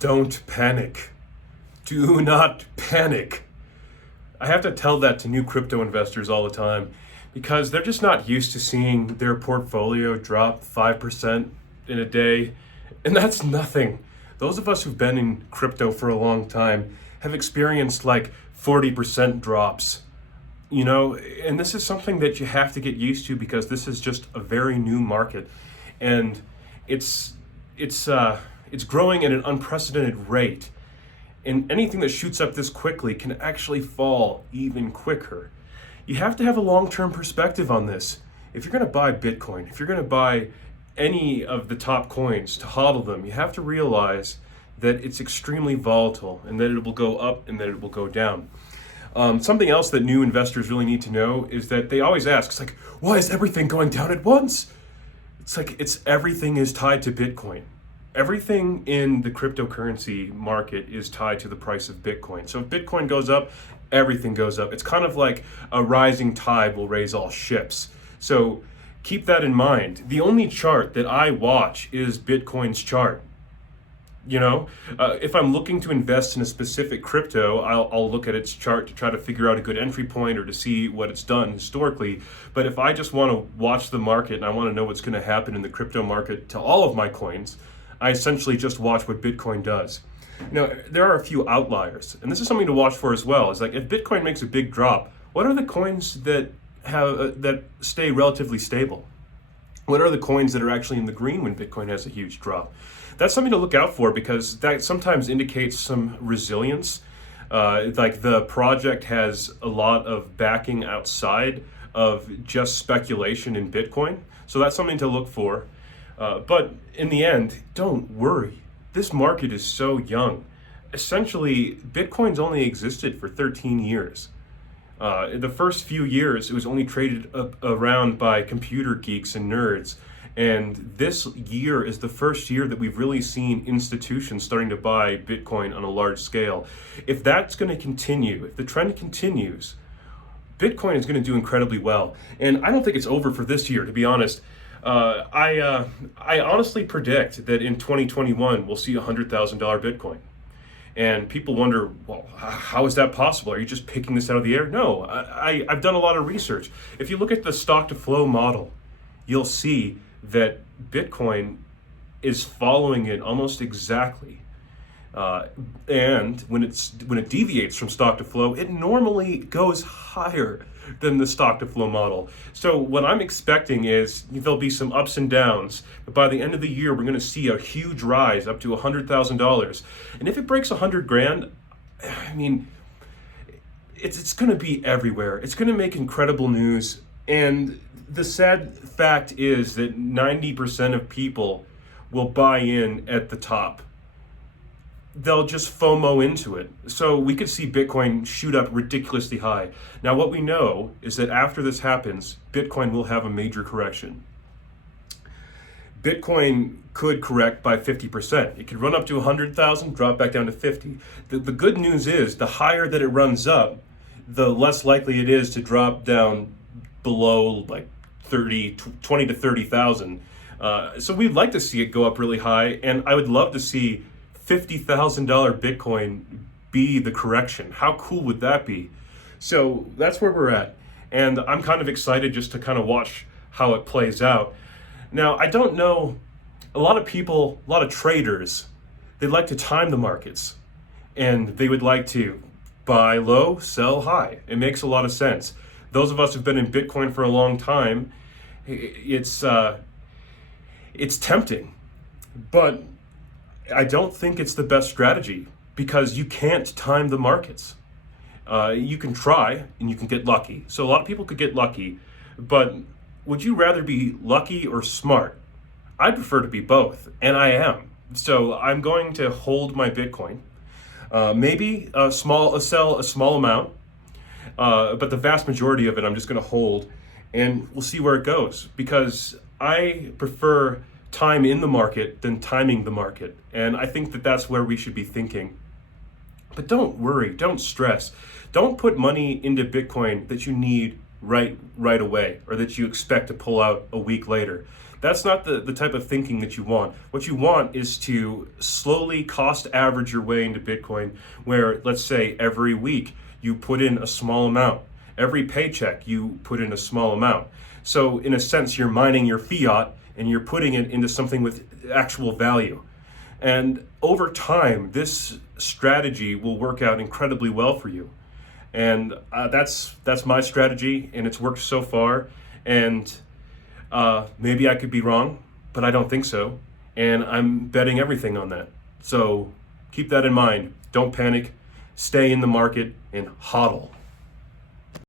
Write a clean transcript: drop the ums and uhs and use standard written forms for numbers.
Don't panic. Do not panic. I have to tell that to new crypto investors all the time because they're just not used to seeing their portfolio drop 5% in a day. And that's nothing. Those of us who've been in crypto for a long time have experienced like 40% drops. And this is something that you have to get used to because this is just a very new market, and it's it's growing at an unprecedented rate. And anything that shoots up this quickly can actually fall even quicker. You have to have a long-term perspective on this. If you're going to buy Bitcoin, if you're going to buy any of the top coins to hodl them, you have to realize that it's extremely volatile and that it will go up and that it will go down. Something else that new investors really need to know is that they always ask, it's like, why is everything going down at once? It's like everything is tied to Bitcoin. Everything in the cryptocurrency market is tied to the price of Bitcoin. So if Bitcoin goes up, everything goes up. It's kind of like a rising tide will raise all ships. So keep that in mind. The only chart that I watch is Bitcoin's chart. If I'm looking to invest in a specific crypto, I'll look at its chart to try to figure out a good entry point or to see what it's done historically. But if I just want to watch the market and I want to know what's going to happen in the crypto market to all of my coins, I essentially just watch what Bitcoin does. There are a few outliers, and this is something to watch for as well. It's like if Bitcoin makes a big drop, what are the coins that that stay relatively stable? What are the coins that are actually in the green when Bitcoin has a huge drop? That's something to look out for because that sometimes indicates some resilience. Like the project has a lot of backing outside of just speculation in Bitcoin. So that's something to look for. But in the end, don't worry. This market is so young. Essentially, Bitcoin's only existed for 13 years. The first few years, it was only traded around by computer geeks and nerds. And this year is the first year that we've really seen institutions starting to buy Bitcoin on a large scale. If that's going to continue, if the trend continues, Bitcoin is going to do incredibly well. And I don't think it's over for this year, to be honest. I honestly predict that in 2021, we'll see $100,000 Bitcoin. And people wonder, well, how is that possible? Are you just picking this out of the air? No, I've done a lot of research. If you look at the stock to flow model, you'll see that Bitcoin is following it almost exactly. And when it deviates from stock to flow, it normally goes higher than the stock to flow model. So what I'm expecting is there'll be some ups and downs, but by the end of the year, we're going to see a huge rise up to $100,000. And if it breaks 100 grand, I mean, it's going to be everywhere. It's going to make incredible news. And the sad fact is that 90% of people will buy in at the top. They'll just FOMO into it. So we could see Bitcoin shoot up ridiculously high. Now, what we know is that after this happens, Bitcoin will have a major correction. Bitcoin could correct by 50%. It could run up to 100,000, drop back down to 50. The good news is the higher that it runs up, the less likely it is to drop down below like 20 to 30,000. So we'd like to see it go up really high, and I would love to see $50,000 Bitcoin be the correction. How cool would that be? So that's where we're at. And I'm kind of excited just to kind of watch how it plays out. Now, I don't know, a lot of people, a lot of traders, they like to time the markets. And they would like to buy low, sell high. It makes a lot of sense. Those of us who've been in Bitcoin for a long time, it's tempting. But I don't think it's the best strategy because you can't time the markets. You can try and you can get lucky. So a lot of people could get lucky, but would you rather be lucky or smart? I prefer to be both, and I am. So I'm going to hold my Bitcoin. Maybe sell a small amount, but the vast majority of it I'm just going to hold, and we'll see where it goes because I prefer time in the market than timing the market. And I think that that's where we should be thinking. But don't worry, don't stress. Don't put money into Bitcoin that you need right away or that you expect to pull out a week later. That's not the type of thinking that you want. What you want is to slowly cost average your way into Bitcoin, where, let's say, every week you put in a small amount. Every paycheck you put in a small amount. So in a sense, you're mining your fiat and you're putting it into something with actual value. And over time, this strategy will work out incredibly well for you. And that's my strategy, and it's worked so far. And maybe I could be wrong, but I don't think so. And I'm betting everything on that. So keep that in mind. Don't panic. Stay in the market and hodl.